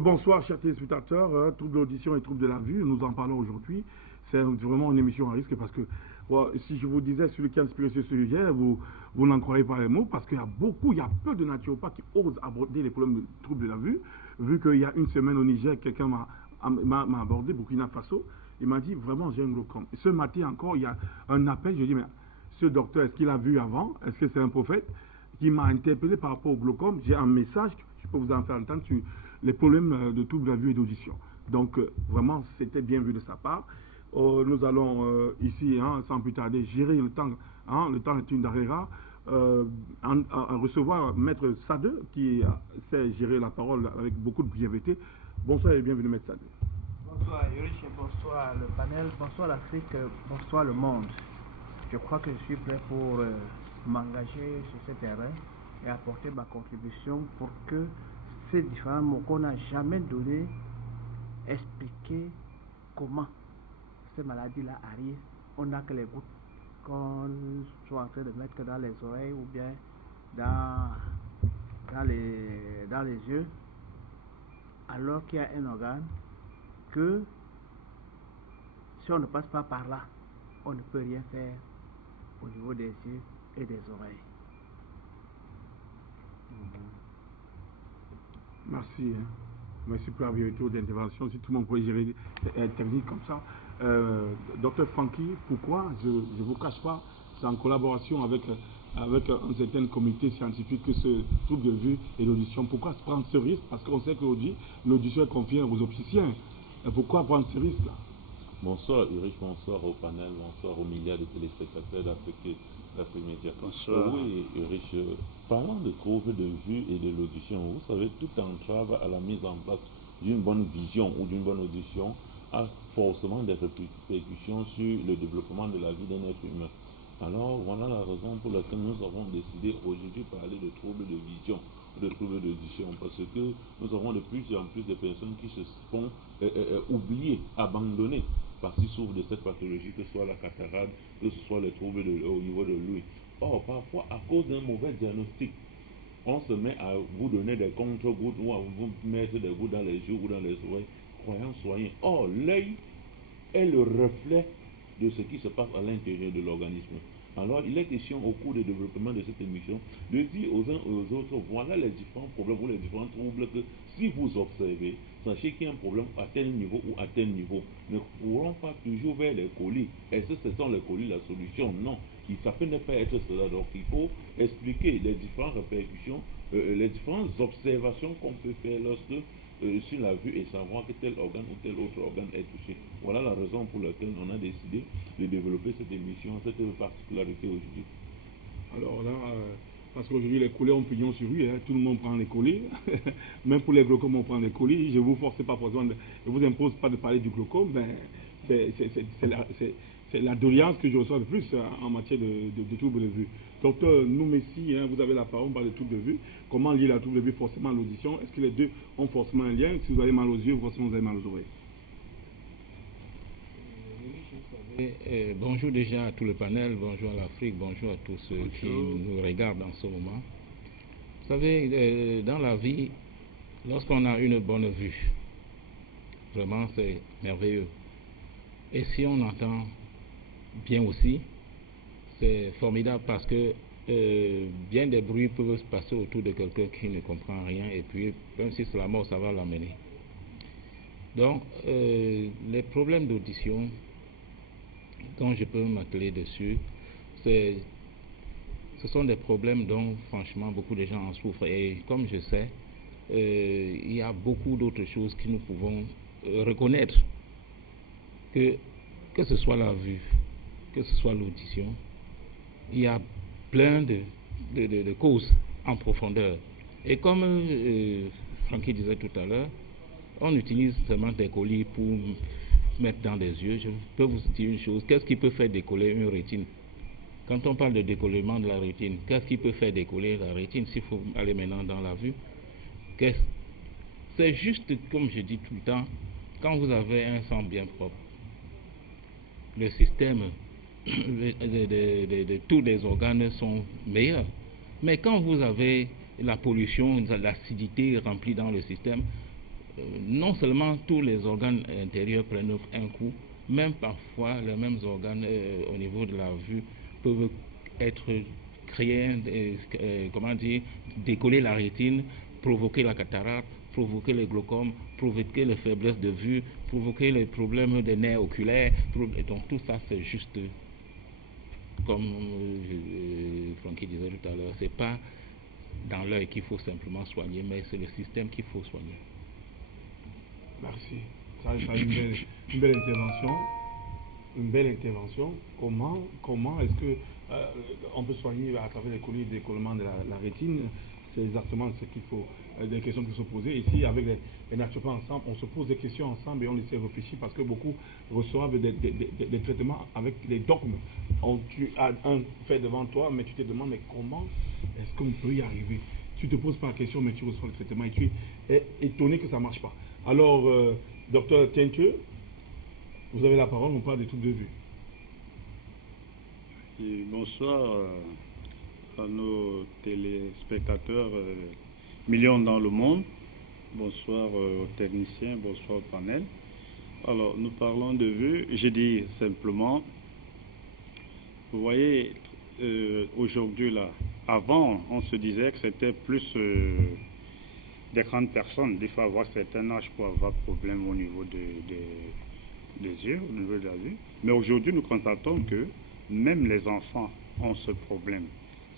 Bonsoir chers téléspectateurs, troubles de l'audition et troubles de la vue, nous en parlons aujourd'hui. C'est vraiment une émission à risque parce que si je vous disais celui qui a inspiré ce sujet, vous n'en croyez pas les mots parce qu'il y a peu de naturopathes qui osent aborder les problèmes de troubles de la vue. Vu qu'il y a une semaine au Niger, quelqu'un m'a abordé, Burkina Faso, il m'a dit vraiment j'ai un glaucome. Et ce matin encore, il y a un appel, je dis mais ce docteur, est-ce qu'il a vu avant? Est-ce que c'est un prophète? Qui m'a interpellé par rapport au glaucome. J'ai un message, je peux vous en faire entendre sur les problèmes de troubles de la vue et d'audition. Donc vraiment, c'était bien vu de sa part. Nous allons ici, sans plus tarder, gérer le temps. Le temps est une d'Arrera. Recevoir Maître Sade, qui sait gérer la parole avec beaucoup de brièveté. Bonsoir et bienvenue, Maître Sade. Bonsoir Yurich, bonsoir le panel, bonsoir l'Afrique, bonsoir le monde. Je crois que je suis prêt pour m'engager sur ce terrain et apporter ma contribution pour que ces différents mots qu'on n'a jamais donnés, expliquer comment ces maladies-là arrivent. On n'a que les gouttes qu'on soit en train de mettre dans les oreilles ou bien dans les yeux, alors qu'il y a un organe que si on ne passe pas par là, on ne peut rien faire au niveau des yeux et des oreilles. Merci. Merci pour la vérité d'intervention. Si tout le monde pouvait gérer intervenir comme ça. Docteur Francky, pourquoi, je ne vous cache pas, c'est en collaboration avec un certain comité scientifique que ce trouble de vue et d'audition. Pourquoi se prendre ce risque? Parce qu'on sait qu'aujourd'hui, l'audition est confiée aux opticiens. Pourquoi prendre ce risque-là? Bonsoir Ulrich, bonsoir au panel, bonsoir aux milliards de téléspectateurs d'Afrique Média. Bonsoir. Oui, Ulrich, parlant de troubles de vue et de l'audition, vous savez, toute entrave à la mise en place d'une bonne vision ou d'une bonne audition a forcément des répercussions sur le développement de la vie d'un être humain. Alors, voilà la raison pour laquelle nous avons décidé aujourd'hui de parler de troubles de vision, de troubles d'audition, parce que nous avons de plus en plus de personnes qui se font oublier, abandonner, parce qu'ils souffrent de cette pathologie, que ce soit la cataracte, que ce soit les troubles au niveau de l'ouïe. Or, parfois, à cause d'un mauvais diagnostic, on se met à vous donner des contre-gouttes ou à vous mettre des gouttes dans les yeux ou dans les oreilles, croyant soigner. Or, l'œil est le reflet de ce qui se passe à l'intérieur de l'organisme. Alors, il est question au cours du développement de cette émission de dire aux uns et aux autres, voilà les différents problèmes ou les différents troubles que si vous observez, sachez qu'il y a un problème à tel niveau ou à tel niveau. Ne courons pas toujours vers les colis. Est-ce que ce sont les colis la solution? Non. Ça peut ne pas être cela. Donc, il faut expliquer les différentes répercussions, les différentes observations qu'on peut faire lorsque sur la vue et savoir que tel organe ou tel autre organe est touché. Voilà la raison pour laquelle on a décidé de développer cette émission, cette particularité aujourd'hui. Alors là, parce qu'aujourd'hui les colis ont pignon sur rue, tout le monde prend les colis, même pour les glaucomes on prend les colis, je ne vous force pas forcément, je ne vous impose pas de parler du glaucome, c'est la doléance que je reçois le plus en matière de troubles de vue. Docteur Noumessi, vous avez la parole, on parle de troubles de vue. Comment lier la trouble de vue forcément à l'audition? Est-ce que les deux ont forcément un lien? Si vous avez mal aux yeux, forcément vous avez mal aux oreilles. Bonjour déjà à tout le panel, bonjour à l'Afrique, bonjour à tous ceux qui nous regardent en ce moment. Vous savez, dans la vie, lorsqu'on a une bonne vue, vraiment c'est merveilleux. Et si on entend bien aussi, c'est formidable parce que bien des bruits peuvent se passer autour de quelqu'un qui ne comprend rien et puis même si c'est la mort, ça va l'amener. Donc, les problèmes d'audition dont je peux m'atteler dessus, ce sont des problèmes dont franchement beaucoup de gens en souffrent et comme je sais, il y a beaucoup d'autres choses que nous pouvons reconnaître que ce soit la vue, que ce soit l'audition, il y a plein de causes en profondeur. Et comme Francky disait tout à l'heure, on utilise seulement des colis pour mettre dans les yeux. Je peux vous dire une chose, qu'est-ce qui peut faire décoller une rétine? Quand on parle de décollement de la rétine, qu'est-ce qui peut faire décoller la rétine? S'il faut aller maintenant dans la vue, c'est juste, comme je dis tout le temps, quand vous avez un sang bien propre, le système de tous les organes sont meilleurs. Mais quand vous avez la pollution, l'acidité remplie dans le système, non seulement tous les organes intérieurs prennent un coup, même parfois les mêmes organes au niveau de la vue peuvent être créés, comment dire, décoller la rétine, provoquer la cataracte, provoquer le glaucome, provoquer la faiblesse de vue, provoquer les problèmes des nerfs oculaires. Donc tout ça, c'est juste, comme Francky disait tout à l'heure, c'est pas dans l'œil qu'il faut simplement soigner, mais c'est le système qu'il faut soigner. Merci. Ça une belle intervention. Une belle intervention. Comment est-ce que on peut soigner à travers les colliers d'écoulement de la rétine? C'est exactement ce qu'il faut, des questions qui se poser. Ici, avec les naturopathes ensemble, on se pose des questions ensemble et on essaie de réfléchir parce que beaucoup reçoivent des traitements avec des dogmes. Tu as un fait devant toi, mais tu te demandes mais comment est-ce qu'on peut y arriver? Tu te poses pas la question, mais tu reçois le traitement et tu es étonné que ça ne marche pas. Alors, docteur Tientieux, vous avez la parole, on parle des troubles de vue. Et bonsoir à nos téléspectateurs, millions dans le monde. Bonsoir aux techniciens, bonsoir au panel. Alors, nous parlons de vue. Je dis simplement, vous voyez, aujourd'hui là, avant, on se disait que c'était plus des grandes personnes. Des fois, avoir certain âge pour avoir problème au niveau des yeux, au niveau de la vue. Mais aujourd'hui, nous constatons que même les enfants ont ce problème.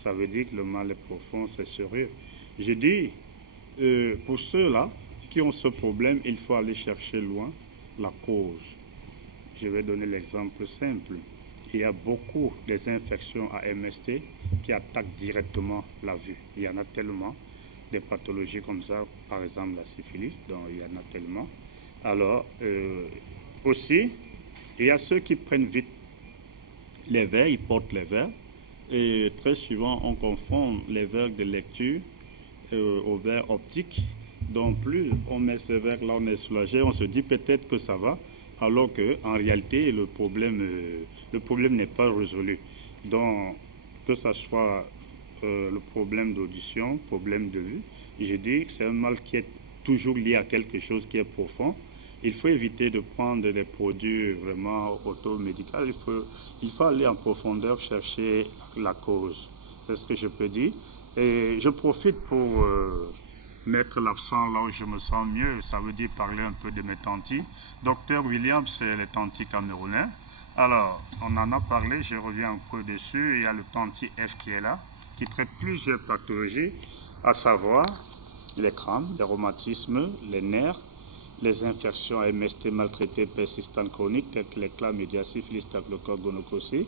Ça veut dire que le mal est profond, c'est sérieux. Je dis, pour ceux-là qui ont ce problème, il faut aller chercher loin la cause. Je vais donner l'exemple simple. Il y a beaucoup des infections à MST qui attaquent directement la vue. Il y en a tellement, des pathologies comme ça, par exemple la syphilis, donc il y en a tellement. Alors, aussi, il y a ceux qui prennent vite les verres, ils portent les verres, et très souvent on confond les verres de lecture aux verres optiques. Donc plus on met ces verres là, on est soulagé, on se dit peut-être que ça va, alors qu'en réalité le problème n'est pas résolu. Donc que ce soit le problème d'audition, problème de vue, je dis que c'est un mal qui est toujours lié à quelque chose qui est profond. Il faut éviter de prendre des produits vraiment automédicaux. Il faut aller en profondeur chercher la cause. C'est ce que je peux dire. Et je profite pour mettre l'accent là où je me sens mieux. Ça veut dire parler un peu de mes tantis. Docteur Williams, c'est les tantis camerounais. Alors, on en a parlé, je reviens un peu dessus. Il y a le tanti F qui est là, qui traite plusieurs pathologies, à savoir les crampes, les rhumatismes, les nerfs, les infections à MST maltraitées persistantes chroniques, telles que les chlamydia, syphilis, staphylocoque, gonocoque.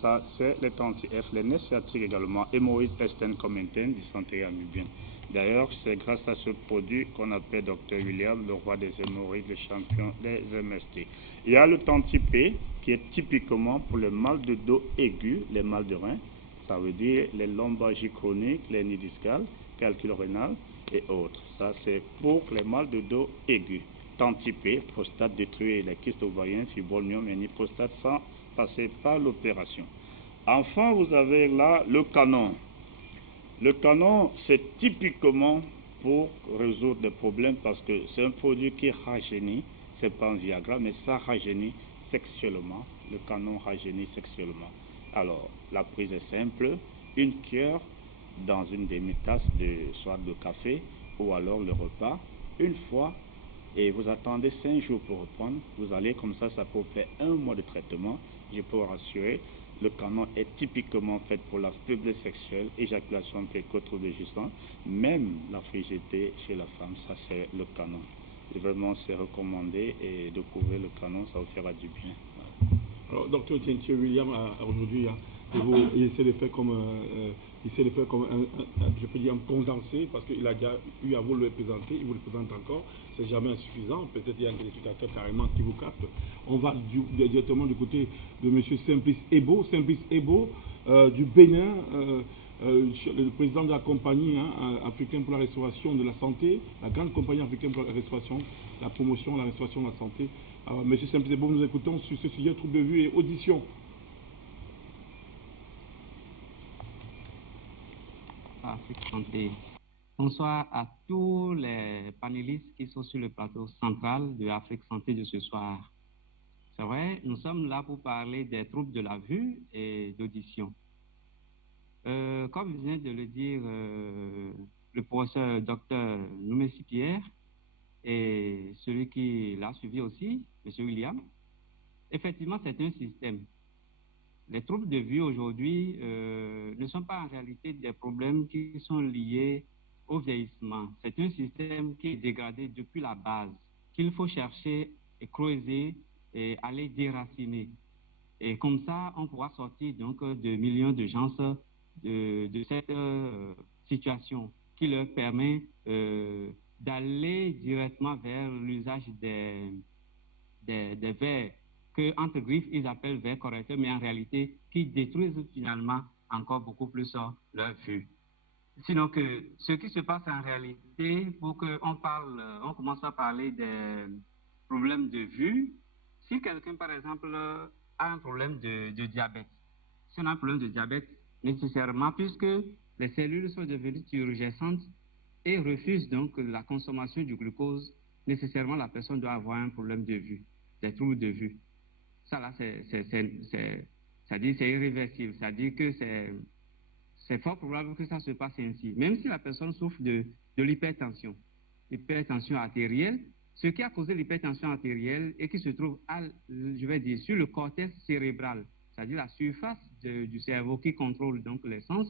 Ça, c'est les tanti-F, les nerfs sciatiques également, hémorroïdes externes comme internes, dysenterie amibienne. D'ailleurs, c'est grâce à ce produit qu'on appelle Dr William, le roi des hémorroïdes, le champion des MST. Il y a le tanti-P, qui est typiquement pour le mal de dos aigu, les mal de rein, ça veut dire les lombalgies chroniques, les hernies discales, calcul rénal et autres. Ça, c'est pour les mal de dos aigus. Tanti-P, prostate détruite, les kystes ovariens, fibromyome, hernie prostate sans passer par l'opération. Enfin, vous avez là le canon. Le canon, c'est typiquement pour résoudre des problèmes parce que c'est un produit qui rajeunit, c'est pas un Viagra, mais ça rajeunit sexuellement. Le canon rajeunit sexuellement. Alors, la prise est simple, une cuillère dans une demi-tasse soit de café ou alors le repas, une fois, et vous attendez 5 jours pour reprendre. Vous allez comme ça peut faire 1 mois de traitement. Je peux vous rassurer, le canon est typiquement fait pour la faiblesse sexuelle, éjaculation précoce, trouble de jouissance, même la frigidité chez la femme, ça c'est le canon. Et vraiment c'est recommandé et de couvrir le canon, ça vous fera du bien. Voilà. Alors, docteur Tientieux William, aujourd'hui, il essaie de faire comme je peux dire, un condensé, parce qu'il a déjà eu à vous le présenter, il vous le présente encore, c'est jamais insuffisant, peut-être il y a un téléspectateur carrément qui vous capte. On va directement du côté de M. Simplice Ebo, du Bénin, le président de la compagnie africaine pour la restauration de la santé, la grande compagnie africaine pour la restauration, la promotion, la restauration de la santé. Alors, M. Simplice Ebo, nous écoutons sur ce sujet, trouble de vue et audition. Afrique Santé Bonsoir à tous les panélistes qui sont sur le plateau central de Afrique Santé de ce soir. C'est vrai, nous sommes là pour parler des troubles de la vue et d'audition. Comme vient de le dire le professeur Dr Noumessi Pierre et celui qui l'a suivi aussi, M. William, effectivement, c'est un système. Les troubles de vue aujourd'hui ne sont pas en réalité des problèmes qui sont liés au vieillissement. C'est un système qui est dégradé depuis la base, qu'il faut chercher et creuser et aller déraciner. Et comme ça, on pourra sortir donc de millions de gens de cette situation qui leur permet d'aller directement vers l'usage des verres que, entre griffes, ils appellent verres correcteurs, mais en réalité, qui détruisent finalement encore beaucoup plus leur vue. Sinon que ce qui se passe en réalité, pour qu'on parle, on commence à parler des problèmes de vue. Si quelqu'un, par exemple, a un problème de diabète, si on a un problème de diabète, nécessairement, puisque les cellules sont devenues turgescentes et refusent donc la consommation du glucose, nécessairement la personne doit avoir un problème de vue, des troubles de vue. Ça là, c'est-à-dire c'est irréversible, c'est-à-dire que c'est fort probable que ça se passe ainsi. Même si la personne souffre de l'hypertension artérielle, ce qui a causé l'hypertension artérielle et qui se trouve, je vais dire, sur le cortex cérébral, c'est-à-dire la surface du cerveau qui contrôle donc les sens.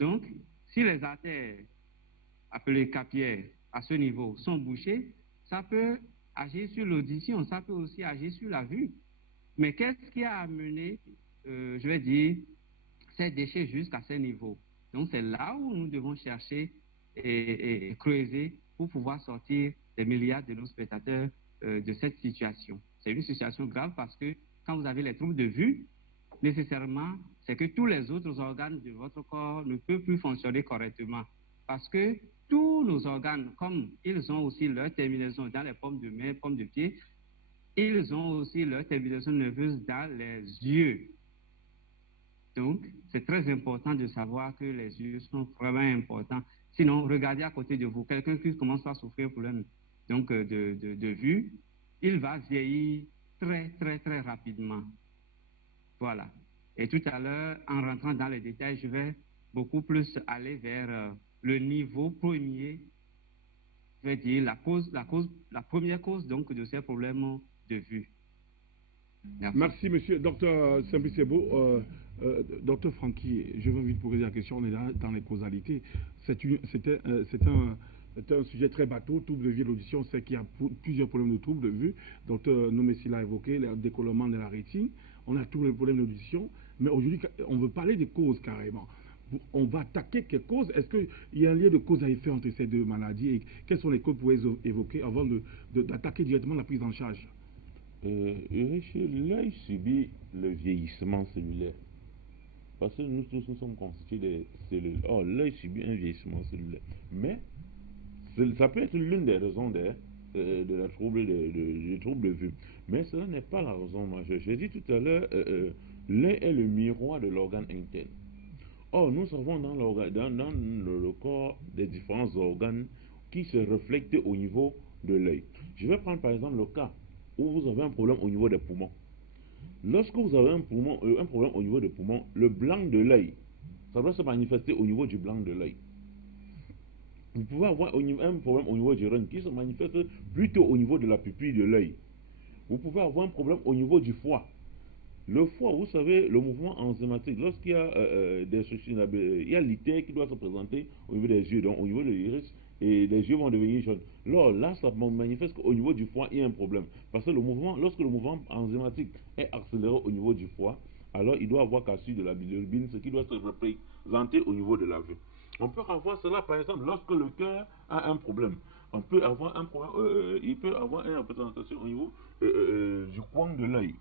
Donc, si les artères, appelées capillaires, à ce niveau, sont bouchées, ça peut agir sur l'audition, ça peut aussi agir sur la vue. Mais qu'est-ce qui a amené, je vais dire, ces déchets jusqu'à ce niveau? Donc, c'est là où nous devons chercher et creuser pour pouvoir sortir des milliards de nos spectateurs de cette situation. C'est une situation grave parce que quand vous avez les troubles de vue, nécessairement, c'est que tous les autres organes de votre corps ne peuvent plus fonctionner correctement. Parce que tous nos organes, comme ils ont aussi leur terminaison dans les paumes de main, paumes de pied, ils ont aussi leur terminaison nerveuse dans les yeux. Donc, c'est très important de savoir que les yeux sont vraiment importants. Sinon, regardez à côté de vous, quelqu'un qui commence à souffrir de problème donc, de vue, il va vieillir très, très, très rapidement. Voilà. Et tout à l'heure, en rentrant dans les détails, je vais beaucoup plus aller vers le niveau premier, je vais dire la première cause donc, de ces problèmes de vue. Merci, monsieur. Docteur Simplice-Beau, docteur Francky, je veux vite poser la question. On est dans les causalités. C'est un sujet très bateau, trouble de vue et l'audition. C'est qu'il y a plusieurs problèmes de trouble de vue. Docteur Noumessi l'a évoqué, le décollement de la rétine. On a tous les problèmes d'audition. Mais aujourd'hui, on veut parler des causes carrément. On va attaquer quelles causes. Est-ce qu'il y a un lien de cause à effet entre ces deux maladies et quelles sont les causes que vous pouvez évoquer avant d'attaquer directement la prise en charge? L'œil subit le vieillissement cellulaire. Parce que nous tous nous sommes constitués des cellules. Or, l'œil subit un vieillissement cellulaire. Mais ça peut être l'une des raisons de la trouble de vue. Mais cela n'est pas la raison majeure. J'ai dit tout à l'heure, l'œil est le miroir de l'organe interne. Or, nous savons dans le corps des différents organes qui se reflètent au niveau de l'œil. Je vais prendre par exemple le cas où vous avez un problème au niveau des poumons. Lorsque vous avez un problème au niveau des poumons, le blanc de l'œil, ça va se manifester au niveau du blanc de l'œil. Vous pouvez avoir un problème au niveau du rein qui se manifeste plutôt au niveau de la pupille de l'œil. Vous pouvez avoir un problème au niveau du foie. Le foie, vous savez, le mouvement enzymatique, lorsqu'il y a des structures, il y a l'ité qui doit se présenter au niveau des yeux, donc au niveau de l'iris, et les yeux vont devenir jaunes. Là, ça manifeste qu'au niveau du foie, il y a un problème. Parce que lorsque le mouvement enzymatique est accéléré au niveau du foie, alors il doit avoir qu'à suivre de la bilirubine, ce qui doit se représenter au niveau de la vue. On peut avoir cela, par exemple, lorsque le cœur a un problème. On peut avoir un problème, il peut avoir une représentation au niveau du coin de l'œil.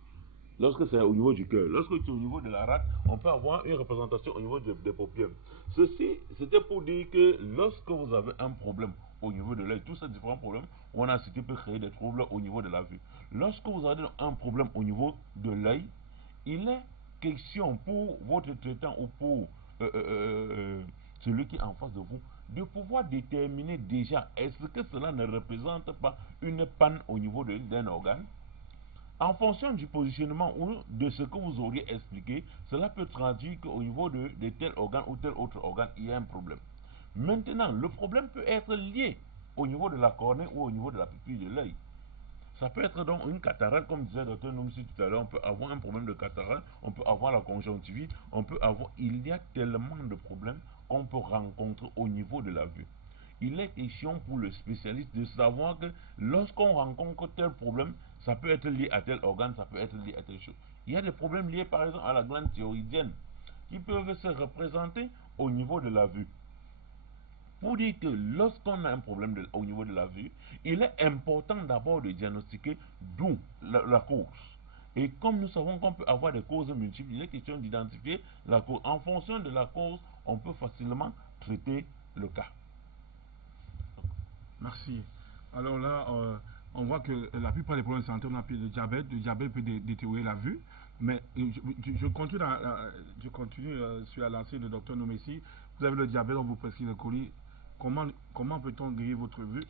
Lorsque c'est au niveau du cœur, lorsque c'est au niveau de la rate, on peut avoir une représentation au niveau des paupières. Ceci, c'était pour dire que lorsque vous avez un problème au niveau de l'œil, tous ces différents problèmes, on a cité peut créer des troubles au niveau de la vue. Lorsque vous avez un problème au niveau de l'œil, il est question pour votre traitant ou pour celui qui est en face de vous de pouvoir déterminer déjà est-ce que cela ne représente pas une panne au niveau d'un organe. En fonction du positionnement ou de ce que vous auriez expliqué, cela peut traduire qu'au niveau de tel organe ou tel autre organe, il y a un problème. Maintenant, le problème peut être lié au niveau de la cornée ou au niveau de la pupille de l'œil. Ça peut être donc une cataracte, comme disait le Dr Noumsi tout à l'heure, on peut avoir un problème de cataracte, on peut avoir la conjonctivite, on peut avoir... Il y a tellement de problèmes qu'on peut rencontrer au niveau de la vue. Il est question pour le spécialiste de savoir que lorsqu'on rencontre tel problème, ça peut être lié à tel organe, ça peut être lié à telle chose. Il y a des problèmes liés par exemple à la glande thyroïdienne qui peuvent se représenter au niveau de la vue. Pour dire que lorsqu'on a un problème au niveau de la vue, il est important d'abord de diagnostiquer d'où la cause. Et comme nous savons qu'on peut avoir des causes multiples, il est question d'identifier la cause. En fonction de la cause, on peut facilement traiter le cas. Merci. Alors là, on voit que la plupart des problèmes de santé, on a plus de diabète. Le diabète peut détériorer la vue. Mais je continue, sur la lancée de Dr Noumessi. Vous avez le diabète, on vous prescrit le colis. Comment peut-on guérir votre vue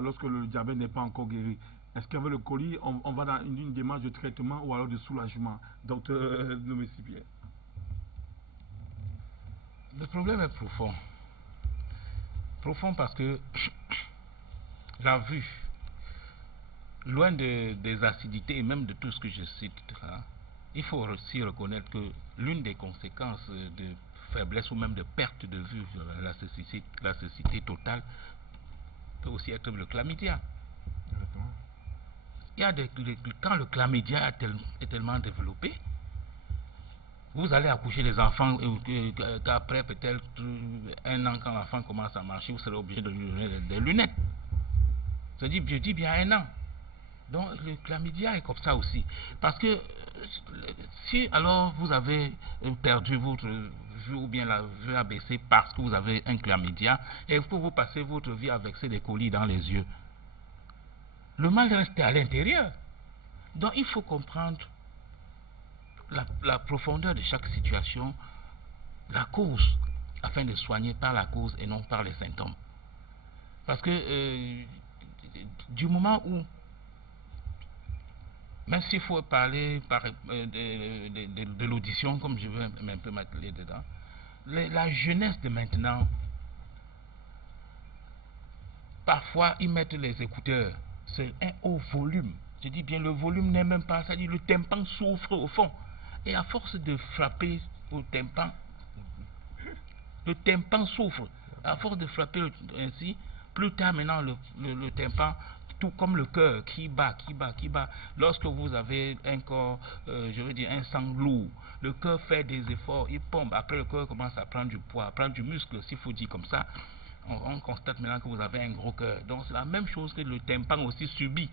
lorsque le diabète n'est pas encore guéri? Est-ce qu'avec le colis, on va dans une démarche de traitement ou alors de soulagement? Dr Noumessi Pierre. Le problème est profond. Profond parce que la vue, loin des acidités et même de tout ce que je cite là, il faut aussi reconnaître que l'une des conséquences de faiblesse ou même de perte de vue, la cécité totale, peut aussi être le chlamydia. Il y a quand le chlamydia est tellement développé, vous allez accoucher des enfants qu'après peut-être un an, quand l'enfant commence à marcher, vous serez obligé de lui donner des lunettes. Je dis bien un an. Donc le chlamydia est comme ça aussi. Parce que si alors vous avez perdu votre vue ou bien la vue a baissé parce que vous avez un chlamydia et que vous passez votre vie à vexer des colis dans les yeux, le mal reste à l'intérieur. Donc il faut comprendre la profondeur de chaque situation, la cause, afin de soigner par la cause et non par les symptômes. Parce que du moment où, même s'il faut parler de l'audition, comme je veux un peu m'atteler dedans, la jeunesse de maintenant, parfois ils mettent les écouteurs, c'est un haut volume. Je dis bien le volume n'est même pas, c'est-à-dire le tympan souffre au fond. Et à force de frapper au tympan, le tympan souffre. À force de frapper ainsi, plus tard maintenant le tympan, tout comme le cœur qui bat. Lorsque vous avez un corps, je veux dire un sang lourd, le cœur fait des efforts, il pompe. Après le cœur commence à prendre du poids, à prendre du muscle, s'il faut dire comme ça. On constate maintenant que vous avez un gros cœur. Donc c'est la même chose que le tympan aussi subit.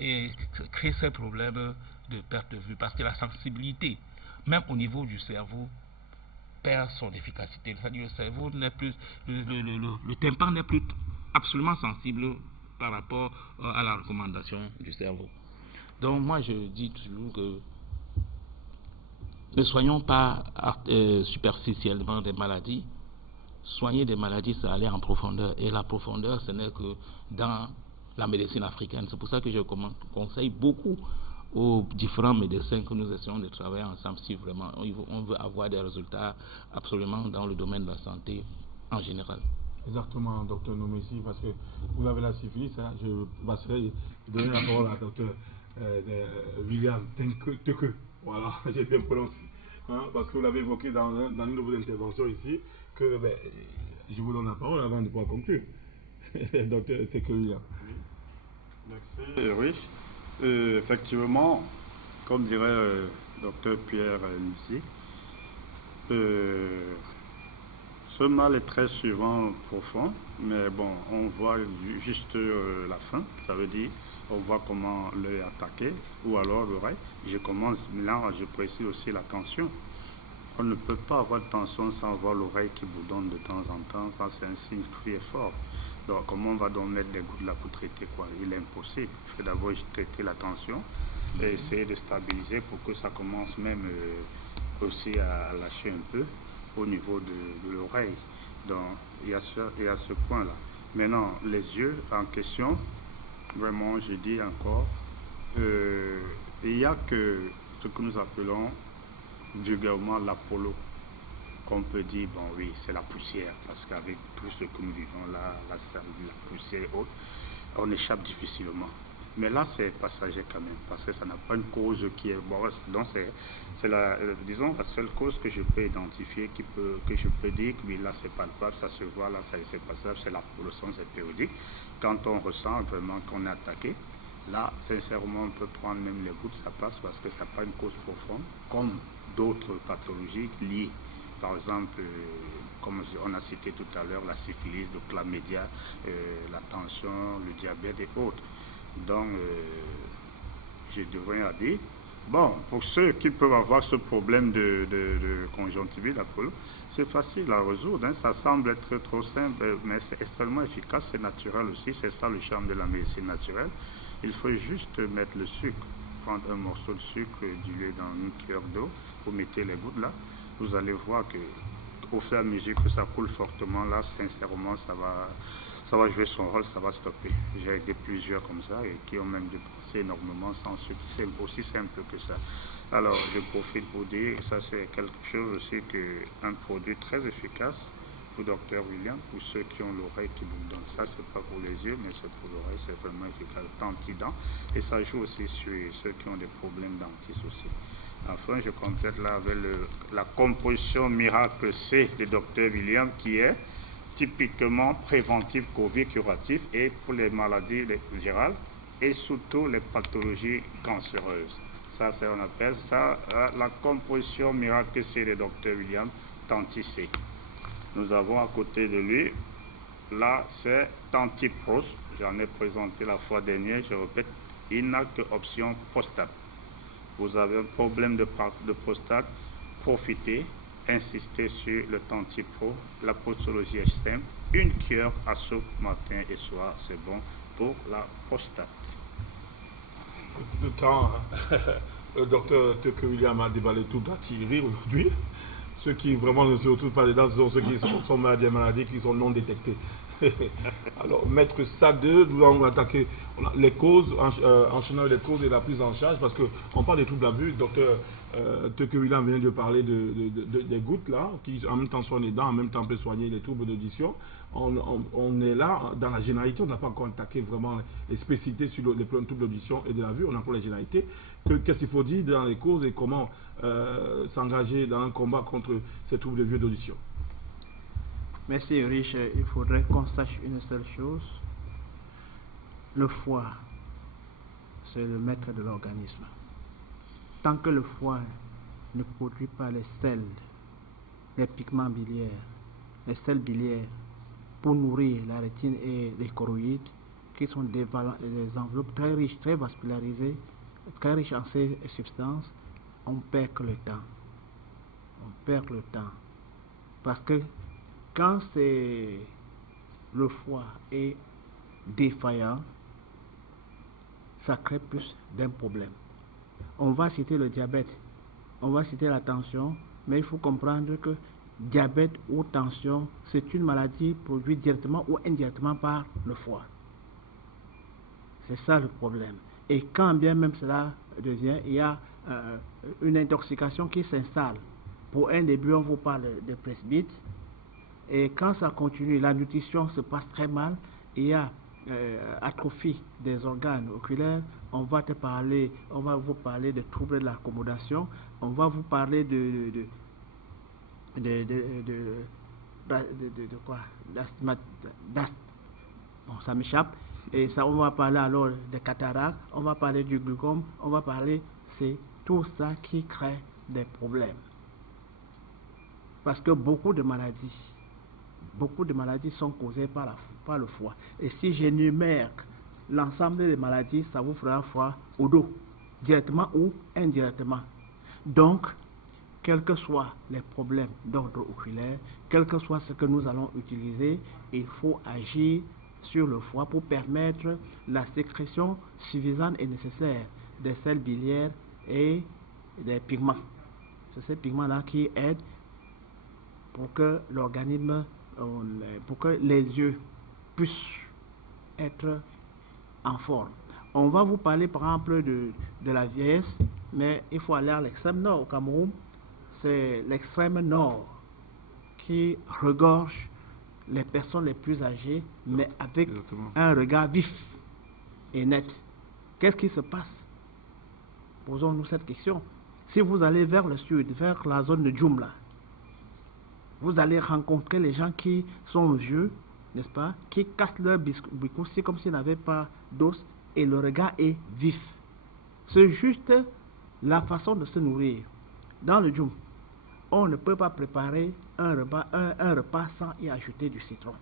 Et crée ces problèmes de perte de vue. Parce que la sensibilité, même au niveau du cerveau, perd son efficacité. C'est-à-dire le cerveau n'est plus, le tympan n'est plus absolument sensible par rapport à la recommandation du cerveau. Donc moi je dis toujours que ne soignons pas superficiellement des maladies. Soigner des maladies, c'est aller en profondeur. Et la profondeur, ce n'est que dans la médecine africaine. C'est pour ça que je conseille beaucoup aux différents médecins que nous essayons de travailler ensemble si vraiment on veut avoir des résultats absolument dans le domaine de la santé en général. Exactement, docteur Noumessi, parce que vous avez la syphilis, hein, je passerai donner la parole à docteur William Teke. Voilà, j'ai bien prononcé. Hein, parce que vous l'avez évoqué dans une de vos interventions ici, que je vous donne la parole avant de pouvoir conclure. Docteur Teke William. Merci, oui. Effectivement, comme dirait docteur Pierre Noumessi, ce mal est très souvent profond, mais bon, on voit juste la fin, ça veut dire on voit comment l'œil est attaqué, ou alors l'oreille. Je commence, là je précise aussi la tension. On ne peut pas avoir de tension sans avoir l'oreille qui bourdonne de temps en temps, ça c'est un signe très fort. Donc comment on va donc mettre des gouttes là pour traiter quoi? Il est impossible. Il faut d'abord traiter la tension et essayer de stabiliser pour que ça commence même aussi à lâcher un peu au niveau de l'oreille. Donc, il y a ce point-là. Maintenant, les yeux en question, vraiment, je dis encore, il n'y a que ce que nous appelons vulgairement l'Apollo, qu'on peut dire, bon oui, c'est la poussière, parce qu'avec tout ce que nous vivons là, la poussière et autres, on échappe difficilement. Mais là, c'est passager quand même, parce que ça n'a pas une cause qui est... Bon, donc c'est disons, la seule cause que je peux identifier, que je peux dire que oui, là, c'est palpable, ça se voit, là, c'est passable, c'est la pollution, c'est périodique. Quand on ressent vraiment qu'on est attaqué, là, sincèrement, on peut prendre même les gouttes, ça passe, parce que ça n'a pas une cause profonde, comme d'autres pathologies liées. Par exemple, comme on a cité tout à l'heure, la syphilis, le chlamydia, la tension, le diabète et autres. Donc, je devrais dire, bon, pour ceux qui peuvent avoir ce problème de conjonctivite, c'est facile à résoudre, hein. Ça semble être trop simple, mais c'est extrêmement efficace, c'est naturel aussi, c'est ça le charme de la médecine naturelle. Il faut juste mettre le sucre, prendre un morceau de sucre dilué dans une cuillère d'eau, vous mettez les gouttes là, vous allez voir que au fur et à mesure que ça coule fortement, là, sincèrement, ça va jouer son rôle, ça va stopper. J'ai aidé plusieurs comme ça et qui ont même dépensé énormément sans sucre. C'est aussi simple que ça. Alors, je profite pour dire, ça c'est quelque chose aussi un produit très efficace pour Dr William, pour ceux qui ont l'oreille qui bourdonne. Ça, c'est pas pour les yeux, mais c'est pour l'oreille, c'est vraiment efficace, anti-dents. Et ça joue aussi sur ceux qui ont des problèmes dentistes aussi. Enfin, je complète là avec la composition miracle C de Dr William qui est typiquement préventive, Covid curatif et pour les maladies virales et surtout les pathologies cancéreuses. Ça, on appelle ça la composition miracle C de Dr William Tanti-C. Nous avons à côté de lui, là, c'est Tantipros. J'en ai présenté la fois dernière, je répète, il n'a que option prostate. Vous avez un problème de prostate, profitez, insistez sur le Tantipro. La postologie est simple, une cuillère à soupe matin et soir, c'est bon pour la prostate. Le temps, le docteur Tucker William a déballé toute l'artillerie aujourd'hui. Ceux qui vraiment ne se retrouvent pas dedans, ce sont ceux qui sont malades des maladies qui sont non détectées. Alors, maître stade 2, nous allons attaquer les causes, enchaînant les causes et la prise en charge, parce qu'on parle des troubles à vue. Docteur Tucker William vient de parler des gouttes là, qui en même temps soignent les dents, en même temps peut soigner les troubles d'audition. On est là dans la généralité, on n'a pas encore attaqué vraiment les spécificités sur les troubles d'audition et de la vue, on a encore les généralités. Qu'est-ce qu'il faut dire dans les causes et comment s'engager dans un combat contre ces troubles de vue et d'audition? Merci Ulrich, il faudrait qu'on sache une seule chose. Le foie, c'est le maître de l'organisme. Tant que le foie ne produit pas les sels, les pigments biliaires, les sels biliaires pour nourrir la rétine et les choroïdes, qui sont des enveloppes très riches, très vascularisées, très riches en ces substances, on perd que le temps. On perd le temps. Parce que quand le foie est défaillant, ça crée plus d'un problème. On va citer le diabète, on va citer la tension, mais il faut comprendre que diabète ou tension, c'est une maladie produite directement ou indirectement par le foie. C'est ça le problème. Et quand bien même cela devient, il y a une intoxication qui s'installe. Pour un début, on vous parle de presbyte. Et quand ça continue, la nutrition se passe très mal, il y a atrophie des organes oculaires, on va vous parler de troubles de l'accommodation, on va vous parler de quoi, bon, ça m'échappe, et ça on va parler alors des cataractes, on va parler du glaucome, on va parler, c'est tout ça qui crée des problèmes. Parce que beaucoup de maladies sont causées par le foie. Et si j'énumère l'ensemble des maladies, ça vous fera froid au dos, directement ou indirectement. Donc, quels que soient les problèmes d'ordre oculaire, quel que soit ce que nous allons utiliser, il faut agir sur le foie pour permettre la sécrétion suffisante et nécessaire des sels biliaires et des pigments. C'est ces pigments-là qui aident pour que l'organisme pour que les yeux puissent être en forme. On va vous parler par exemple de la vieillesse, mais il faut aller à l'extrême nord. Au Cameroun, c'est l'extrême nord qui regorge les personnes les plus âgées, mais avec un regard vif et net. Qu'est-ce qui se passe? Posons-nous cette question. Si vous allez vers le sud, vers la zone de Djoumla, vous allez rencontrer les gens qui sont vieux, n'est-ce pas, qui cassent leur bicoussi comme s'ils n'avaient pas d'os, et le regard est vif. C'est juste la façon de se nourrir. Dans le Djoum, on ne peut pas préparer un repas sans y ajouter du citron.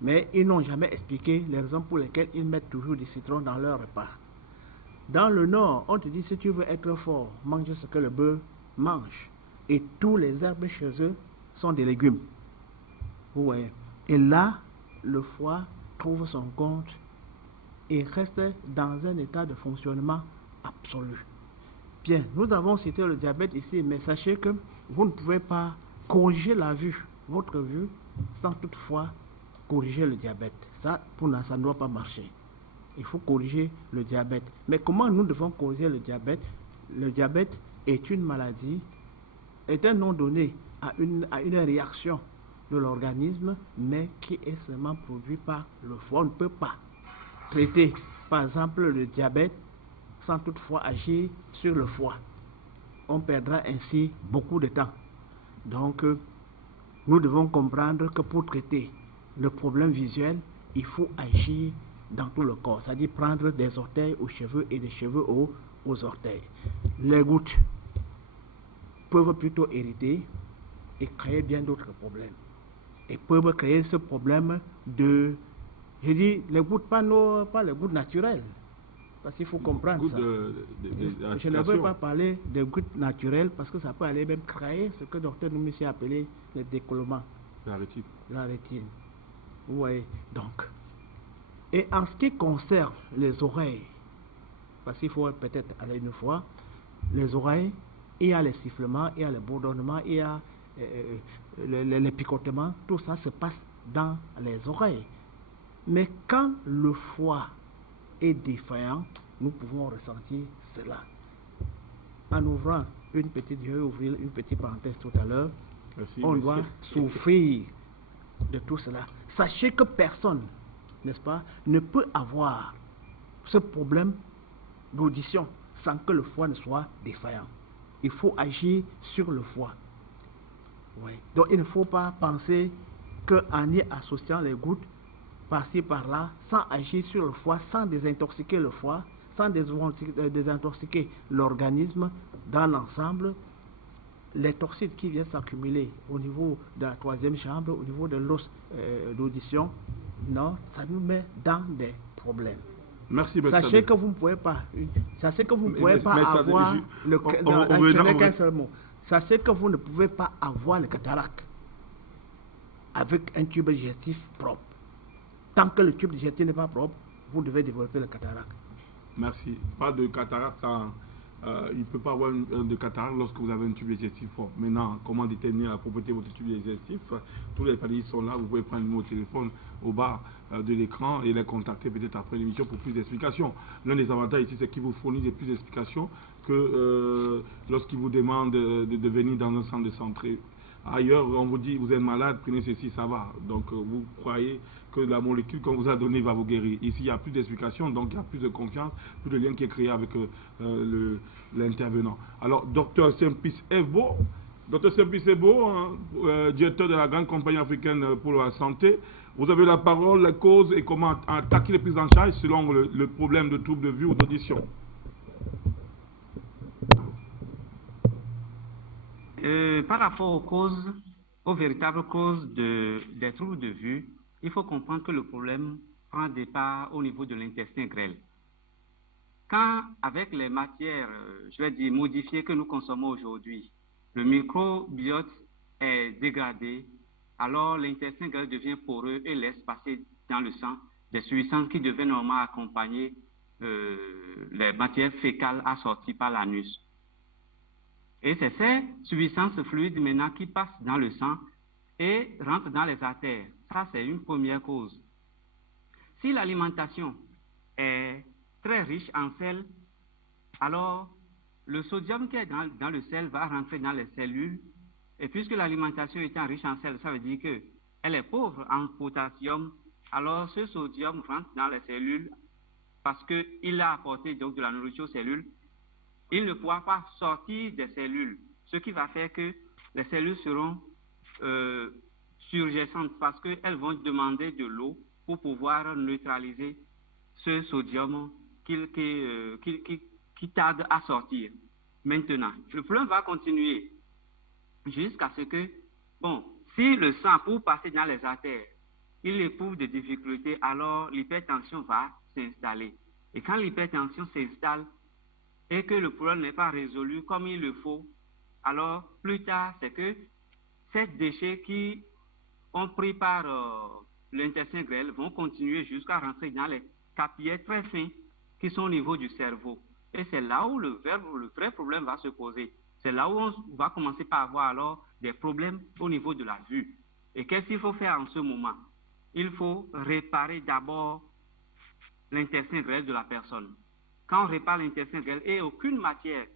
Mais ils n'ont jamais expliqué les raisons pour lesquelles ils mettent toujours du citron dans leur repas. Dans le nord, on te dit si tu veux être fort, mange ce que le bœuf mange. Et tous les herbes chez eux sont des légumes. Vous voyez. Et là, le foie trouve son compte et reste dans un état de fonctionnement absolu. Bien, nous avons cité le diabète ici, mais sachez que vous ne pouvez pas corriger la vue, votre vue, sans toutefois corriger le diabète. Ça ne doit pas marcher. Il faut corriger le diabète. Mais comment nous devons corriger le diabète? Le diabète est une maladie, est un nom donné à une réaction de l'organisme, mais qui est seulement produit par le foie. On ne peut pas traiter, par exemple, le diabète sans toutefois agir sur le foie. On perdra ainsi beaucoup de temps. Donc, nous devons comprendre que pour traiter le problème visuel, il faut agir dans tout le corps, c'est-à-dire prendre des orteils aux cheveux et des cheveux aux orteils. Les gouttes peuvent plutôt hériter et créer bien d'autres problèmes. Et peuvent créer ce problème de, je dis, les gouttes, pas les gouttes naturelles, parce qu'il faut comprendre ça. Je ne veux pas parler de gouttes naturelles parce que ça peut aller même créer ce que le docteur Noumissi a appelé le décollement. La rétine. La rétine. Vous voyez, donc. Et en ce qui concerne les oreilles, parce qu'il faut peut-être aller une fois, les oreilles, il y a les sifflements, il y a les bourdonnements, il y a les picotements, tout ça se passe dans les oreilles. Mais quand le foie est défaillant, nous pouvons ressentir cela. En ouvrant une petite, je vais ouvrir une petite parenthèse tout à l'heure, on doit souffrir de tout cela. Sachez que personne, n'est-ce pas, ne peut avoir ce problème d'audition sans que le foie ne soit défaillant. Il faut agir sur le foie. Oui. Donc il ne faut pas penser qu'en y associant les gouttes par-ci par-là, sans agir sur le foie, sans désintoxiquer le foie, sans désintoxiquer l'organisme dans l'ensemble, les toxines qui viennent s'accumuler au niveau de la troisième chambre, au niveau de l'os d'audition, non, ça nous met dans des problèmes. Merci, sachez que vous ne pouvez pas, sachez que vous ne pouvez pas avoir je n'ai qu'un seul mot. Sachez que vous ne pouvez pas avoir le cataracte avec un tube digestif propre. Tant que le tube digestif n'est pas propre, vous devez développer le cataracte. Merci. Pas de cataracte, il ne peut pas avoir de cataracte lorsque vous avez un tube digestif fort. Maintenant, comment déterminer la propriété de votre tube digestif? Tous les papiers sont là, vous pouvez prendre le numéro de téléphone au bas de l'écran et les contacter peut-être après l'émission pour plus d'explications. L'un des avantages ici, c'est qu'ils vous fournissent plus d'explications que lorsqu'ils vous demandent de venir dans un centre de santé. Ailleurs, on vous dit, vous êtes malade, prenez ceci, ça va. Donc, vous croyez que la molécule qu'on vous a donnée va vous guérir. Ici, il y a plus d'explications, donc il y a plus de confiance, plus de lien qui est créé avec l'intervenant. Alors, Dr Simplice Ebo, directeur de la grande compagnie africaine pour la santé, vous avez la parole, la cause et comment attaquer les prises en charge selon le problème de trouble de vue ou d'audition. Par rapport aux causes, aux véritables causes des troubles de vue, il faut comprendre que le problème prend départ au niveau de l'intestin grêle. Quand, avec les matières, je vais dire, modifiées que nous consommons aujourd'hui, le microbiote est dégradé, alors l'intestin grêle devient poreux et laisse passer dans le sang des substances qui devaient normalement accompagner les matières fécales assorties par l'anus. Et c'est ces substances fluides maintenant qui passent dans le sang et rentre dans les artères. Ça, c'est une première cause. Si l'alimentation est très riche en sel, alors le sodium qui est dans le sel va rentrer dans les cellules. Et puisque l'alimentation étant riche en sel, ça veut dire qu'elle est pauvre en potassium. Alors ce sodium rentre dans les cellules parce qu'il a apporté donc de la nourriture aux cellules. Il ne pourra pas sortir des cellules, ce qui va faire que les cellules seront surgescentes parce qu'elles vont demander de l'eau pour pouvoir neutraliser ce sodium qui tarde à sortir. Maintenant, le problème va continuer jusqu'à ce que, bon, si le sang, pour passer dans les artères, il éprouve des difficultés, alors l'hypertension va s'installer. Et quand l'hypertension s'installe et que le problème n'est pas résolu comme il le faut, alors plus tard, c'est que ces déchets qui ont pris par l'intestin grêle vont continuer jusqu'à rentrer dans les capillaires très fins qui sont au niveau du cerveau. Et c'est là où le vrai problème va se poser. C'est là où on va commencer par avoir alors des problèmes au niveau de la vue. Et qu'est-ce qu'il faut faire en ce moment? Il faut réparer d'abord l'intestin grêle de la personne. Quand on répare l'intestin grêle et aucune matière,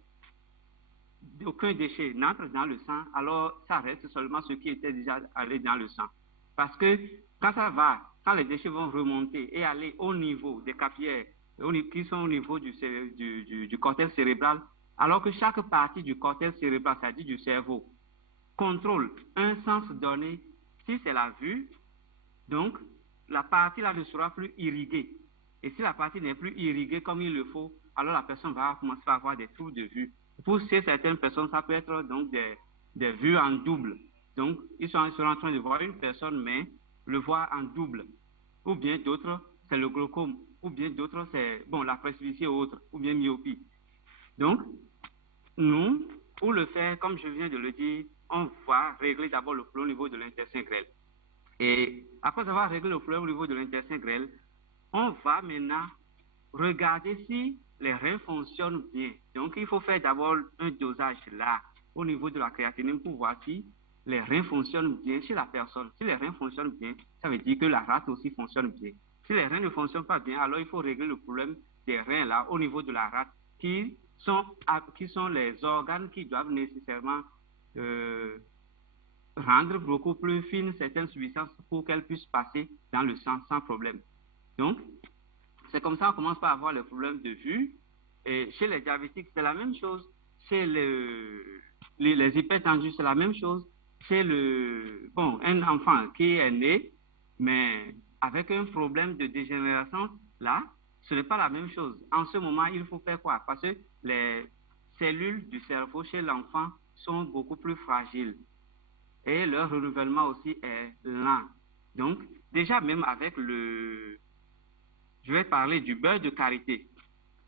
aucun déchet n'entre dans le sang, alors ça reste seulement ce qui était déjà allé dans le sang. Parce que quand les déchets vont remonter et aller au niveau des capillaires qui sont au niveau du cortex cérébral, alors que chaque partie du cortex cérébral, c'est-à-dire du cerveau, contrôle un sens donné. Si c'est la vue, donc la partie là ne sera plus irriguée. Et si la partie n'est plus irriguée comme il le faut, alors la personne va commencer à avoir des troubles de vue. Pour certaines personnes, ça peut être donc des vues en double. Donc, ils sont en train de voir une personne, mais le voir en double. Ou bien d'autres, c'est le glaucome. Ou bien d'autres, c'est la presbytie ou autre, ou bien myopie. Donc, nous, pour le faire, comme je viens de le dire, on va régler d'abord le problème au niveau de l'intestin grêle. Et après avoir réglé le problème au niveau de l'intestin grêle, on va maintenant regarder si les reins fonctionnent bien. Donc, il faut faire d'abord un dosage là, au niveau de la créatinine, pour voir si les reins fonctionnent bien chez la personne. Si les reins fonctionnent bien, ça veut dire que la rate aussi fonctionne bien. Si les reins ne fonctionnent pas bien, alors il faut régler le problème des reins là, au niveau de la rate, qui sont les organes qui doivent nécessairement rendre beaucoup plus fines certaines substances pour qu'elles puissent passer dans le sang sans problème. Donc, c'est comme ça qu'on commence par avoir le problème de vue. Et chez les diabétiques, c'est la même chose. Chez les hypertendus, c'est la même chose. Chez un enfant qui est né, mais avec un problème de dégénérescence, là, ce n'est pas la même chose. En ce moment, il faut faire quoi? Parce que les cellules du cerveau chez l'enfant sont beaucoup plus fragiles. Et leur renouvellement aussi est lent. Donc, déjà même avec je vais parler du beurre de karité.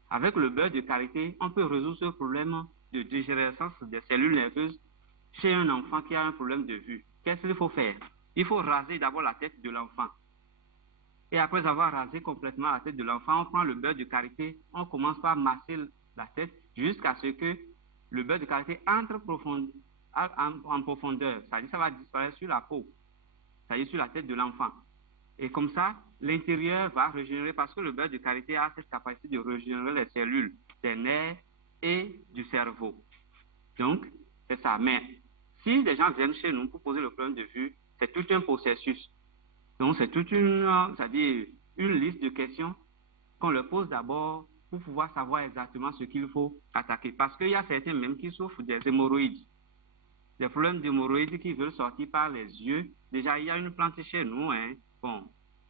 Avec le beurre de karité, on peut résoudre ce problème de dégénérescence des cellules nerveuses chez un enfant qui a un problème de vue. Qu'est-ce qu'il faut faire? Il faut raser d'abord la tête de l'enfant. Et après avoir rasé complètement la tête de l'enfant, on prend le beurre de karité, on commence par masser la tête jusqu'à ce que le beurre de karité entre en profondeur. C'est-à-dire que ça va disparaître sur la peau, c'est-à-dire sur la tête de l'enfant. Et comme ça, l'intérieur va régénérer parce que le beurre de karité a cette capacité de régénérer les cellules des nerfs et du cerveau. Donc, c'est ça. Mais si les gens viennent chez nous pour poser le problème de vue, c'est tout un processus. Donc, c'est toute c'est-à-dire une liste de questions qu'on leur pose d'abord pour pouvoir savoir exactement ce qu'il faut attaquer. Parce qu'il y a certains même qui souffrent des hémorroïdes. Des problèmes d'hémorroïdes qui veulent sortir par les yeux. Déjà, il y a une plante chez nous, hein.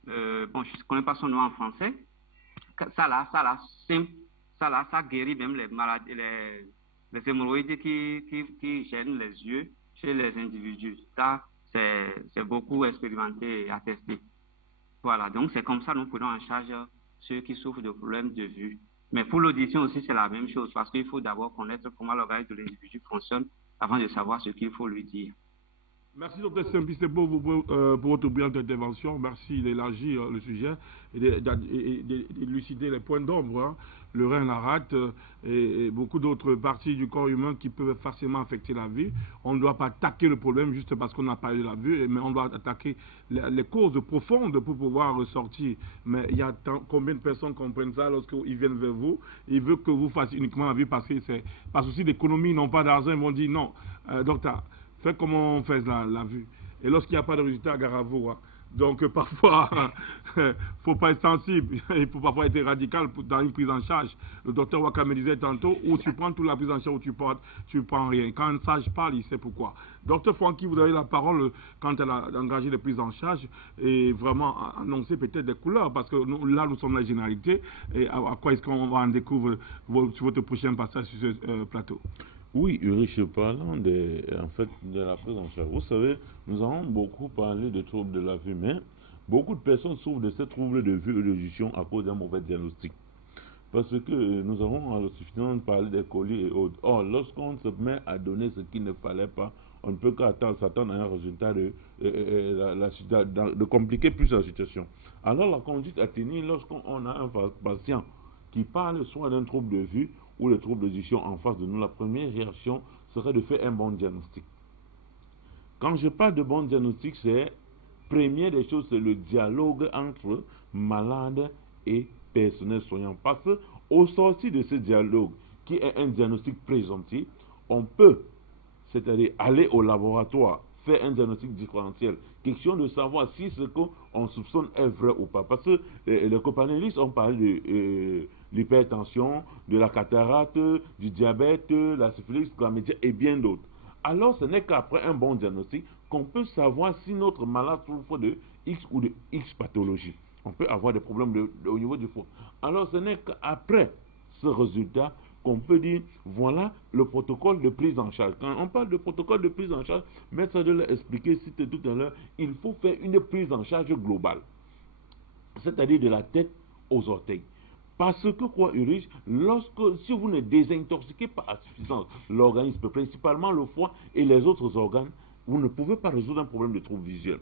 Je ne connais pas son nom en français. Ça guérit même les maladies, les hémorroïdes qui gênent les yeux chez les individus. Ça, c'est beaucoup expérimenté et attesté. Voilà, donc c'est comme ça que nous prenons en charge ceux qui souffrent de problèmes de vue. Mais pour l'audition aussi, c'est la même chose, parce qu'il faut d'abord connaître comment l'organisme de l'individu fonctionne avant de savoir ce qu'il faut lui dire. Merci, docteur Simplice-Beau, pour votre brillante intervention. Merci d'élargir le sujet et d'élucider les points d'ombre, hein. Le rein, la rate et beaucoup d'autres parties du corps humain qui peuvent facilement affecter la vie. On ne doit pas attaquer le problème juste parce qu'on a parlé de la vue, mais on doit attaquer les causes profondes pour pouvoir ressortir. Mais il y a combien de personnes comprennent ça lorsqu'ils viennent vers vous? Ils veulent que vous fassiez uniquement la vue parce que c'est par souci d'économie, ils n'ont pas d'argent, ils vont dire non, docteur. Faites comment on fait la vue. Et lorsqu'il n'y a pas de résultat, gare à vous. Hein. Donc parfois, il ne faut pas être sensible. Il faut parfois être radical dans une prise en charge. Le docteur Waka me disait tantôt, ou tu prends toute la prise en charge ou tu prends rien. Quand un sage parle, il sait pourquoi. Docteur Francky, vous avez la parole quand elle a engagé les prises en charge et vraiment annoncer peut-être des couleurs. Parce que là, nous sommes la généralité. Et à quoi est-ce qu'on va en découvrir sur votre prochain passage sur ce plateau? Oui, Ulrich, parlant de la prise en charge. Vous savez, nous avons beaucoup parlé de troubles de la vue, mais beaucoup de personnes souffrent de ces troubles de vue et de vision à cause d'un mauvais diagnostic. Parce que nous avons suffisamment parlé des colis et autres. Or, lorsqu'on se met à donner ce qu'il ne fallait pas, on ne peut s'attendre à un résultat de compliquer plus la situation. Alors, la conduite à tenir lorsqu'on a un patient qui parle soit d'un trouble de vue ou de trouble de vision en face de nous, la première réaction serait de faire un bon diagnostic. Quand je parle de bon diagnostic, c'est, première des choses, c'est le dialogue entre malade et personnel soignant. Parce qu'au sortir de ce dialogue, qui est un diagnostic présomptif, on peut, c'est-à-dire aller au laboratoire, faire un diagnostic différentiel. Question de savoir si ce qu'on soupçonne est vrai ou pas. Parce que les copanélistes ont parlé de l'hypertension, de la cataracte, du diabète, la syphilis, la chlamydia et bien d'autres. Alors ce n'est qu'après un bon diagnostic qu'on peut savoir si notre malade souffre de X ou de X pathologie. On peut avoir des problèmes au niveau du foie. Alors ce n'est qu'après ce résultat qu'on peut dire, voilà le protocole de prise en charge. Quand on parle de protocole de prise en charge, Maître de l'a expliqué tout à l'heure, il faut faire une prise en charge globale. C'est-à-dire de la tête aux orteils. Parce que quoi, Ulrich, si vous ne désintoxiquez pas à suffisance l'organisme, principalement le foie et les autres organes, vous ne pouvez pas résoudre un problème de trouble visuel.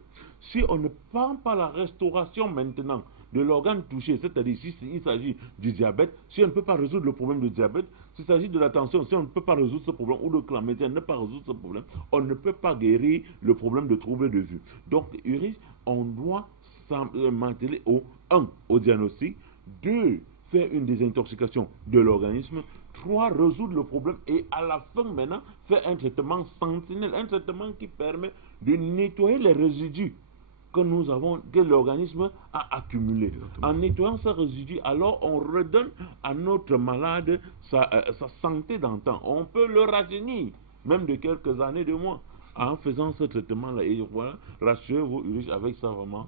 Si on ne prend pas la restauration maintenant de l'organe touché, c'est-à-dire s'il s'agit du diabète, si on ne peut pas résoudre le problème du diabète, s'il s'agit de la tension, si on ne peut pas résoudre ce problème, ou de chlamydia, ne pas résoudre ce problème, on ne peut pas guérir le problème de trouble de vue. Donc, Ulrich, on doit s'en maintenir au diagnostic, 2, faire une désintoxication de l'organisme, 3, résoudre le problème et à la fin maintenant faire un traitement sentinelle, un traitement qui permet de nettoyer les résidus que l'organisme a accumulés. En nettoyant ces résidus, alors on redonne à notre malade sa santé d'antan. On peut le rajeunir, même de quelques années, de mois, en faisant ce traitement-là. Et voilà, rassurez-vous, avec ça vraiment,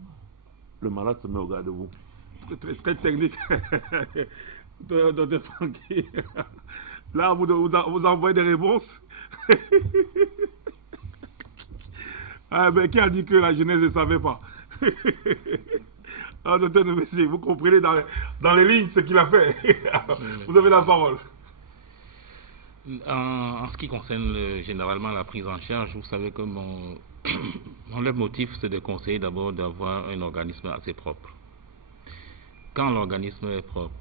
le malade se met au garde de vous. Très technique. Docteur Francky. Là, vous envoyez des réponses. Ah, ben, qui a dit que la jeunesse ne savait pas? Ah, docteur Nemessi, vous comprenez dans les lignes ce qu'il a fait. Vous avez la parole. En ce qui concerne généralement la prise en charge, vous savez que mon motif, c'est de conseiller d'abord d'avoir un organisme assez propre. Quand l'organisme est propre,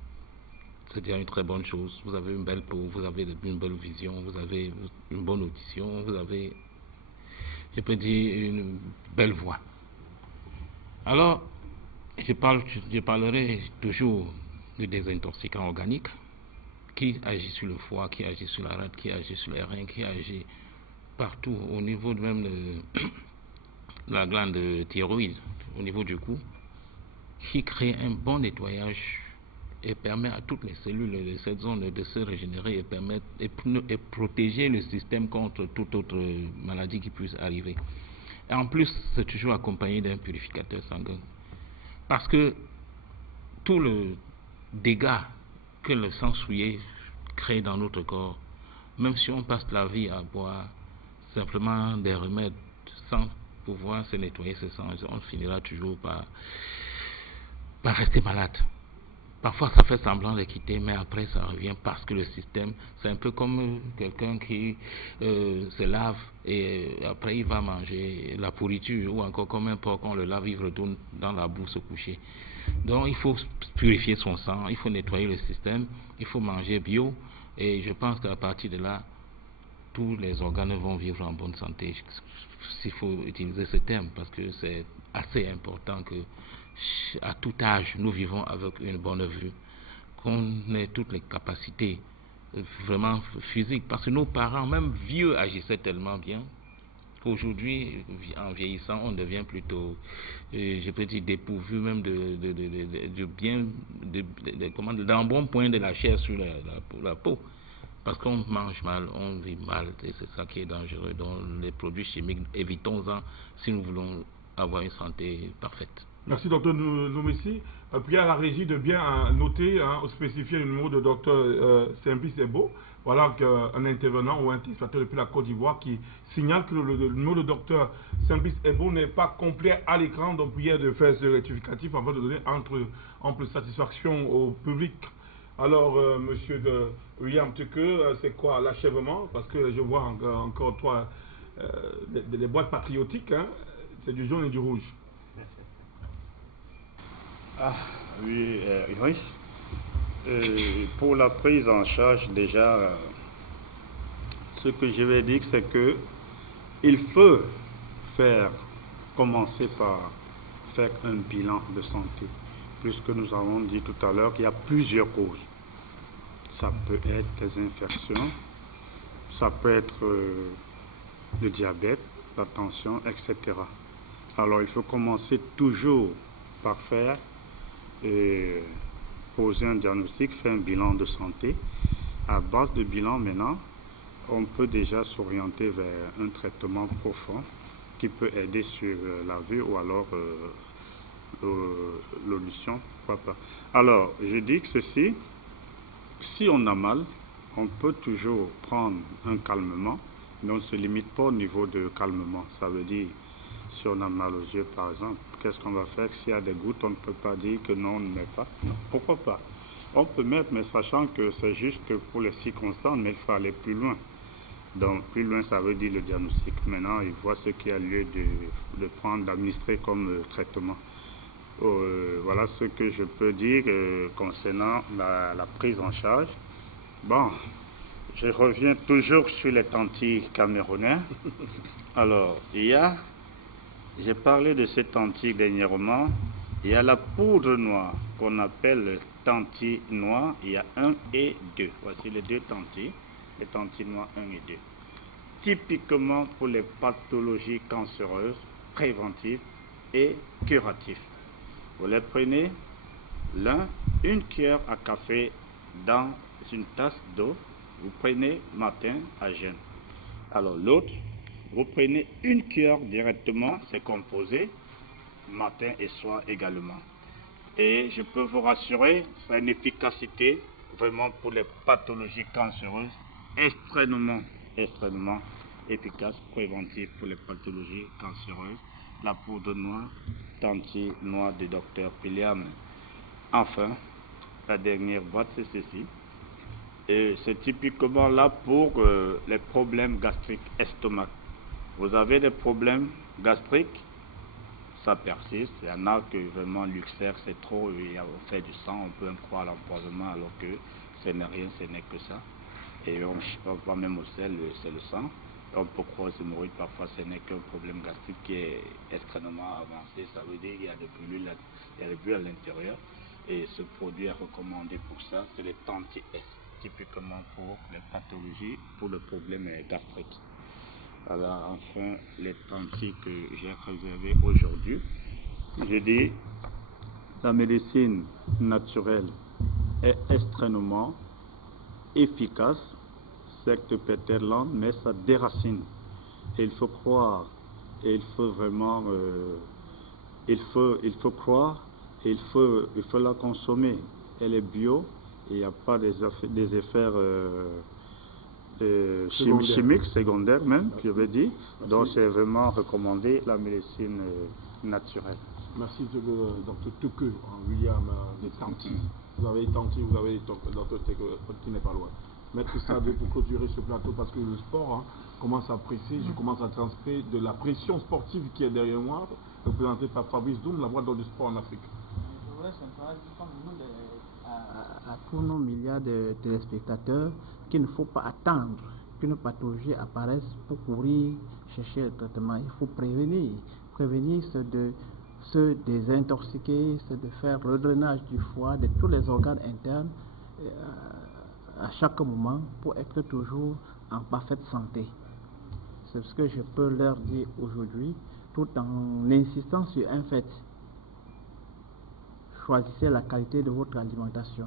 c'est déjà une très bonne chose. Vous avez une belle peau, vous avez une belle vision, vous avez une bonne audition, vous avez, je peux dire, une belle voix. Alors, je parlerai toujours de désintoxicants organiques qui agit sur le foie, qui agit sur la rate, qui agit sur les reins, qui agit partout, au niveau même de la glande thyroïde, au niveau du cou, qui crée un bon nettoyage et permet à toutes les cellules de cette zone de se régénérer et protéger le système contre toute autre maladie qui puisse arriver. Et en plus, c'est toujours accompagné d'un purificateur sanguin. Parce que tout le dégât que le sang souillé crée dans notre corps, même si on passe la vie à boire simplement des remèdes sans pouvoir se nettoyer ce sang, on finira toujours par rester malade. Parfois, ça fait semblant de quitter, mais après, ça revient parce que le système, c'est un peu comme quelqu'un qui se lave et après, il va manger la pourriture, ou encore comme un porc, on le lave, il retourne dans la boue se coucher. Donc, il faut purifier son sang, il faut nettoyer le système, il faut manger bio, et je pense qu'à partir de là, tous les organes vont vivre en bonne santé, s'il faut utiliser ce terme, parce que c'est assez important que à tout âge, nous vivons avec une bonne vue, qu'on ait toutes les capacités vraiment physiques, parce que nos parents, même vieux, agissaient tellement bien qu'aujourd'hui, en vieillissant, on devient plutôt, je peux dire, dépourvu même de bien, d'un bon point de la chair sur la peau. Parce qu'on mange mal, on vit mal, et c'est ça qui est dangereux. Donc les produits chimiques, évitons-en si nous voulons avoir une santé parfaite. Merci, docteur Nomessi. Pierre à la régie de bien noter, spécifier le numéro de docteur Simplice Ebo. Voilà un intervenant ou un téléspectateur depuis la Côte d'Ivoire qui signale que le numéro de docteur Simplice Ebo n'est pas complet à l'écran. Donc, prière de faire ce rectificatif afin de donner ample satisfaction au public. Alors, monsieur William Tucker, c'est quoi l'achèvement? Parce que je vois encore toi, les boîtes patriotiques, c'est du jaune et du rouge. Ah, oui, Iris. Pour la prise en charge, déjà, ce que je vais dire, c'est que il faut commencer par faire un bilan de santé, puisque nous avons dit tout à l'heure qu'il y a plusieurs causes. Ça peut être des infections, ça peut être le diabète, la tension, etc. Alors il faut commencer toujours par faire poser un diagnostic, faire un bilan de santé. À base de bilan maintenant, on peut déjà s'orienter vers un traitement profond qui peut aider sur la vue ou alors l'audition, pourquoi pas. Alors, je dis que ceci, si on a mal, on peut toujours prendre un calmement, mais on ne se limite pas au niveau de calmement. Ça veut dire, si on a mal aux yeux par exemple, qu'est-ce qu'on va faire? S'il y a des gouttes, on ne peut pas dire que non, on ne met pas. Non, pourquoi pas? On peut mettre, mais sachant que c'est juste pour les circonstances, mais il faut aller plus loin. Donc, plus loin, ça veut dire le diagnostic. Maintenant, il voit ce qu'il y a lieu de prendre, d'administrer comme traitement. Voilà ce que je peux dire concernant la prise en charge. Bon, je reviens toujours sur les tantis camerounais. Alors, j'ai parlé de ces tantis dernièrement. Il y a la poudre noire qu'on appelle le tanti noir. Il y a 1 et 2. Voici les deux tantis, les tantis noirs 1 et 2. Typiquement pour les pathologies cancéreuses, préventives et curatives. Vous les prenez, l'un, 1 cuillère à café dans une tasse d'eau. Vous prenez matin à jeûne. Alors l'autre, vous prenez 1 cuillère directement, c'est composé, matin et soir également. Et je peux vous rassurer, c'est une efficacité vraiment pour les pathologies cancéreuses extrêmement efficace, préventive pour les pathologies cancéreuses. La poudre noire, tanti noir de Dr William. Enfin, la dernière boîte, c'est ceci. Et c'est typiquement là pour les problèmes gastriques estomac. Vous avez des problèmes gastriques, ça persiste. Il y en a que vraiment l'ulcère c'est trop, on fait du sang, on peut même croire à l'empoisonnement alors que ce n'est rien, ce n'est que ça. Et on voit même au sel, c'est le sang. On peut croire aux hémorroïdes, parfois ce n'est qu'un problème gastrique qui est extrêmement avancé. Ça veut dire qu'il y a des bulles à l'intérieur. Et ce produit est recommandé pour ça, c'est les tanti-S, typiquement pour les pathologies, pour le problème gastrique. Alors enfin, les tantis que j'ai réservés aujourd'hui, je dis, la médecine naturelle est extrêmement efficace, certes peut-être lente, mais ça déracine. Et il faut croire, et il faut vraiment, il faut croire, et il faut la consommer. Elle est bio, et il n'y a pas des effets chimiques, secondaires même, je veux dire. Donc c'est vraiment recommandé la médecine naturelle. Merci, Dr. Tuke, William Tanti. Vous avez Tanti, vous avez Dr. Tuke qui n'est pas loin. Maître Sade, pour clôturer ce plateau, parce que le sport commence à presser, je commence à transpirer de la pression sportive qui est derrière moi, représentée par Fabrice Doum, la voix du sport en Afrique. Je voudrais simplement dire comme nous, à tous nos milliards de téléspectateurs, qu'il ne faut pas attendre qu'une pathologie apparaisse pour courir chercher le traitement. Il faut prévenir se désintoxiquer, c'est de faire le drainage du foie, de tous les organes internes à chaque moment pour être toujours en parfaite santé. C'est ce que je peux leur dire aujourd'hui, tout en insistant sur un fait. Choisissez la qualité de votre alimentation.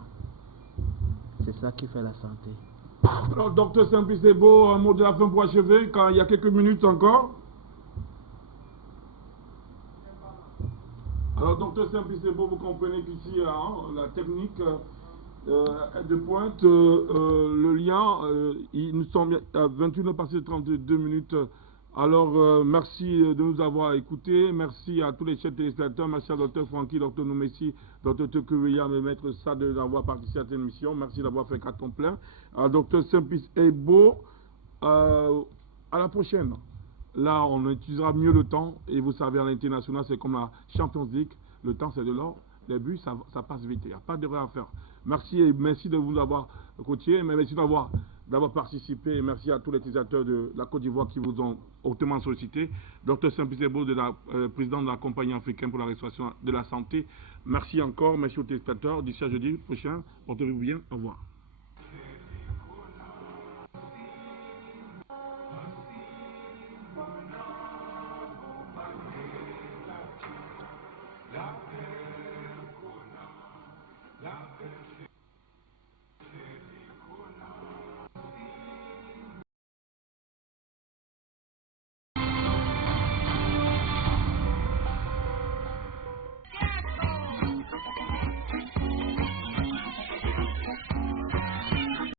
C'est ça qui fait la santé. Alors, docteur Simplice Ebo, un mot de la fin pour achever, quand il y a quelques minutes encore. Alors, docteur Simplice Ebo, vous comprenez qu'ici, la technique est de pointe. Le lien, nous sommes à 21h passé 32 minutes. Alors, merci de nous avoir écoutés. Merci à tous les chefs téléspectateurs. Merci à Dr. Francky, Dr. Noumessi, Dr. Tuke William et Maître Sade d'avoir participé à cette émission. Merci d'avoir fait carton plein. Dr. Simplice Ebo, à la prochaine. Là, on utilisera mieux le temps. Et vous savez, à l'international, c'est comme la Champions League. Le temps, c'est de l'or. Les buts, ça passe vite. Il n'y a pas d'erreur à faire. Merci et merci de vous avoir côtié. Mais merci d'avoir participé. Et merci à tous les utilisateurs de la Côte d'Ivoire qui vous ont hautement sollicité. Dr. Simplice Ebo, président de la compagnie africaine pour la restauration de la santé. Merci encore. Merci aux téléspectateurs. D'ici à jeudi prochain. Portez-vous bien. Au revoir.